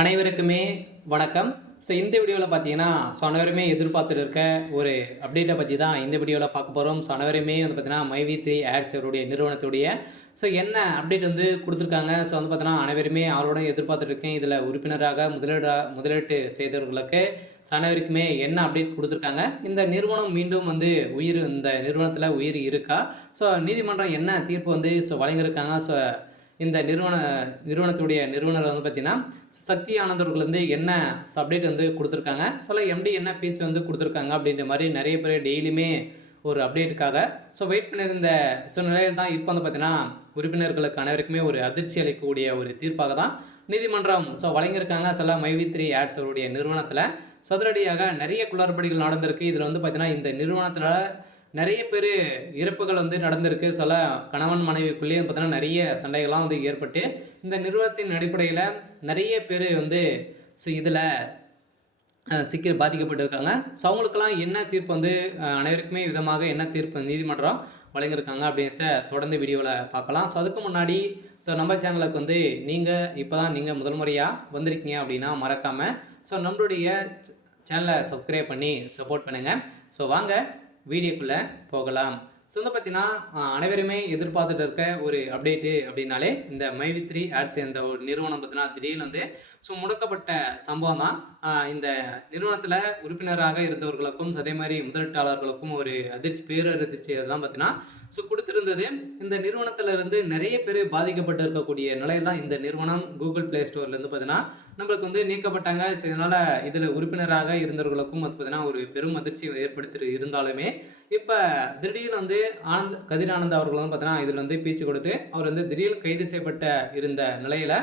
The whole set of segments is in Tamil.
அனைவருக்குமே வணக்கம். இந்த வீடியோவில் பார்த்தீங்கன்னா அனைவருமே எதிர்பார்த்துட்டு இருக்க ஒரு அப்டேட்டை பற்றி தான் இந்த வீடியோவில் பார்க்க போகிறோம். அனைவருமே வந்து பார்த்தீங்கன்னா மைவி3 ஆட்ஸ் அவருடைய நிறுவனத்துடைய என்ன அப்டேட் வந்து கொடுத்துருக்காங்க. வந்து பார்த்தீங்கன்னா அனைவருமே அவரோட எதிர்பார்த்துட்டு இருக்கேன். இதில் உறுப்பினராக முதலீட்டு செய்தவர்களுக்கு அனைவருக்குமே என்ன அப்டேட் கொடுத்துருக்காங்க, இந்த நிறுவனம் மீண்டும் வந்து இந்த நிறுவனத்தில் உயிர் இருக்கா, நீதிமன்றம் என்ன தீர்ப்பு வந்து வழங்கியிருக்காங்க. இந்த நிறுவனத்துடைய நிறுவனர் வந்து பார்த்தீங்கன்னா சக்தி ஆனந்தவர்கள் வந்து என்ன அப்டேட் வந்து கொடுத்துருக்காங்க, எம்டி என்ன பீஸ் வந்து கொடுத்துருக்காங்க அப்படின்ற மாதிரி நிறைய பேர் டெய்லியுமே ஒரு அப்டேட்டுக்காக வெயிட் பண்ணியிருந்த நிலையில் தான் இப்போ வந்து பார்த்தீங்கன்னா உறுப்பினர்களுக்கு அனைவருக்குமே ஒரு அதிர்ச்சி அளிக்கக்கூடிய ஒரு தீர்ப்பாக தான் நீதிமன்றம் வழங்கியிருக்காங்க. மைவி3 ஆட்ஸ் அவருடைய நிறுவனத்தில் சதுரடியாக நிறைய குளறுபடிகள் நடந்திருக்கு. இதில் வந்து பார்த்தீங்கன்னா இந்த நிறுவனத்தில் நிறைய பேர் இறப்புகள் வந்து நடந்திருக்கு. கணவன் மனைவிக்குள்ளேயே பார்த்தீங்கன்னா நிறைய சண்டைகள்லாம் வந்து ஏற்பட்டு இந்த நிறுவனத்தின் அடிப்படையில் நிறைய பேர் வந்து இதில் பாதிக்கப்பட்டிருக்காங்க. அவங்களுக்கெல்லாம் என்ன தீர்ப்பு வந்து அனைவருக்குமே விதமாக என்ன தீர்ப்பு நீதிமன்றம் வழங்கியிருக்காங்க அப்படின்றத தொடர்ந்து வீடியோவில் பார்க்கலாம். அதுக்கு முன்னாடி நம்ம சேனலுக்கு வந்து இப்போ தான் நீங்கள் முதல் முறையாக வந்திருக்கீங்க அப்படின்னா மறக்காமல் நம்மளுடைய சேனலை சப்ஸ்கிரைப் பண்ணி சப்போர்ட் பண்ணுங்கள். வாங்க வீடியோக்குள்ளே போகலாம். வந்து பார்த்தீங்கன்னா அனைவருமே எதிர்பார்த்துட்டு இருக்க ஒரு அப்டேட்டு அப்படின்னாலே இந்த மைவி3 ஆட்ஸ் என்ற ஒரு நிறுவனம் பார்த்தீங்கன்னா திடீர்னு வந்து முடக்கப்பட்ட சம்பவம் தான். இந்த நிறுவனத்தில் உறுப்பினராக இருந்தவர்களுக்கும் அதே மாதிரி முதலீட்டாளர்களுக்கும் ஒரு பேரதிர்ச்சி தான் பார்த்தீங்கன்னா கொடுத்துருந்தது. இந்த நிறுவனத்திலிருந்து நிறைய பேர் பாதிக்கப்பட்டு இருக்கக்கூடிய நிலையில் தான் இந்த நிறுவனம் கூகுள் ப்ளே ஸ்டோர்லேருந்து பார்த்தீங்கன்னா நம்மளுக்கு வந்து நீக்கப்பட்டாங்க. இதனால் இதில் உறுப்பினராக இருந்தவர்களுக்கும் வந்து பார்த்தீங்கன்னா ஒரு பெரும் அதிர்ச்சி ஏற்படுத்தி இருந்தாலுமே இப்போ திடீர்னு வந்து கதிர் ஆனந்த் அவர்கள் வந்து பார்த்தீங்கன்னா இதில் வந்து பேச்சு கொடுத்து அவர் வந்து திடீர்னு கைது செய்யப்பட்ட இருந்த நிலையில்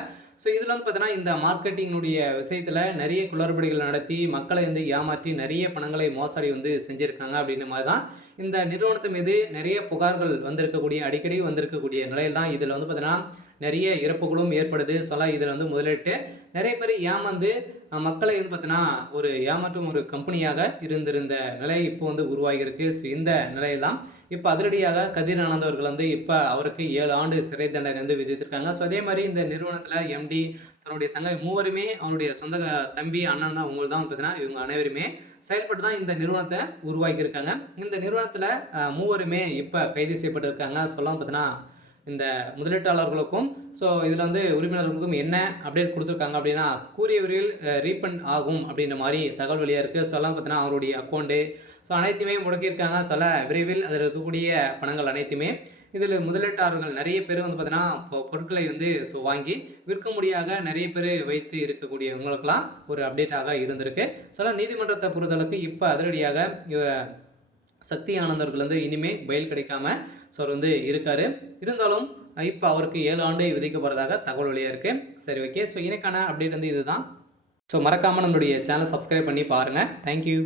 இதில் வந்து பார்த்தீங்கன்னா இந்த மார்க்கெட்டிங்கினுடைய விஷயத்தில் நிறைய குளறுபடிகள் நடத்தி மக்களை வந்து ஏமாற்றி நிறைய பணங்களை மோசடி வந்து செஞ்சுருக்காங்க அப்படின்ற மாதிரி தான் இந்த நிறுவனத்து மீது நிறைய புகார்கள் அடிக்கடி வந்திருக்கக்கூடிய நிலையில் தான் இதில் வந்து பார்த்தீங்கன்னா நிறைய இறப்புகளும் ஏற்படுது. இதில் வந்து முதலிட்டு நிறைய பேர் ஏமாந்து மக்களை வந்து பார்த்தீங்கன்னா ஒரு ஏமாற்றும் ஒரு கம்பெனியாக இருந்திருந்த நிலை இப்போ வந்து உருவாகியிருக்கு. இந்த நிலையில் தான் இப்போ அதிரடியாக கதிர் ஆனந்த் அவர்கள் வந்து இப்போ அவருக்கு 7 ஆண்டு சிறை தண்டனை வந்து விதித்திருக்காங்க. அதே மாதிரி இந்த நிறுவனத்தில் எம்டி அவருடைய தங்கை மூவருமே அவருடைய சொந்த தம்பி அண்ணன் தான் அவங்க தான் பார்த்தீங்கன்னா இவங்க அனைவருமே செயல்பட்டு தான் இந்த நிறுவனத்தை உருவாக்கியிருக்காங்க. இந்த நிறுவனத்தில் மூவருமே இப்போ கைது செய்யப்பட்டிருக்காங்க. பார்த்தீங்கன்னா இந்த முதலீட்டாளர்களுக்கும் இதில் வந்து உறுப்பினர்களுக்கும் என்ன அப்டேட் கொடுத்துருக்காங்க அப்படின்னா கூறியவரில் ரீஃபண்ட் ஆகும் அப்படின்ற மாதிரி தகவல் வழியாக இருக்குது. பார்த்தீங்கன்னா அவருடைய அக்கௌண்ட்டு அனைத்துமே முடக்கியிருக்காங்க. விரைவில் அதில் இருக்கக்கூடிய பணங்கள் அனைத்துமே இதில் முதலீட்டாளர்கள் நிறைய பேர் வந்து பார்த்தீங்கன்னா பொருட்களை வந்து வாங்கி விற்க முடியாத நிறைய பேர் வைத்து இருக்கக்கூடியவங்களுக்கெல்லாம் ஒரு அப்டேட்டாக இருந்திருக்கு. நீதிமன்றத்தை பொறுத்தளவுக்கு இப்போ அதிரடியாக சக்தி ஆனந்தவர்கள் வந்து இனிமேல் பெயில் கிடைக்காம வந்து இருக்கார். இருந்தாலும் இப்போ அவருக்கு 7 ஆண்டு விதிக்கப்படுறதாக தகவல் வழியாக இருக்குது. சரி, ஓகே. எனக்கான அப்டேட் வந்து இதுதான். மறக்காமல் நம்மளுடைய சேனல் சப்ஸ்கிரைப் பண்ணி பாருங்கள். தேங்க்யூ.